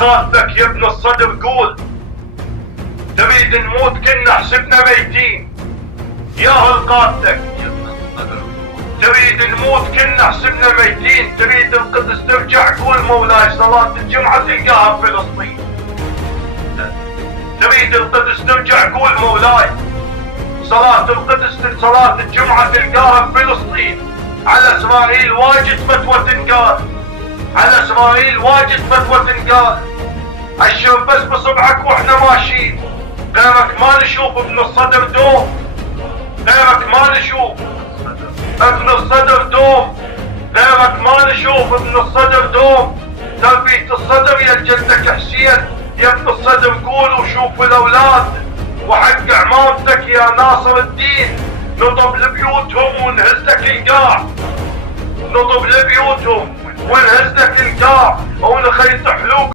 قاتلك يا ابن الصدر قول. تريد نموت كنا حسبنا ميتين. يا هل قاتلك تريد نموت كنا حسبنا ميتين. تريد القدس ترجع قول مولاي صلاة الجمعة تلقاها بفلسطين. تريد القدس ترجع قول مولاي صلاة القدس صلاة الجمعة تلقاها بفلسطين. على اسرائيل واجد فتوى تنقال. على اسرائيل واجد فتوى تنقال. عشر بس بصبعك واحنا ماشيين. غيرك ما نشوف ابن الصدر دوم. غيرك ما نشوف ابن الصدر دوم. غيرك ما نشوف ابن الصدر دوم. تربية الصدر يا جدك حسين يا ابن الصدر قول وشوف الاولاد وحق عمامتك يا ناصر الدين. نضب لبيوتهم ونهز لك القاع. نضب لبيوتهم ونهز لك القاع ونخيط حلوق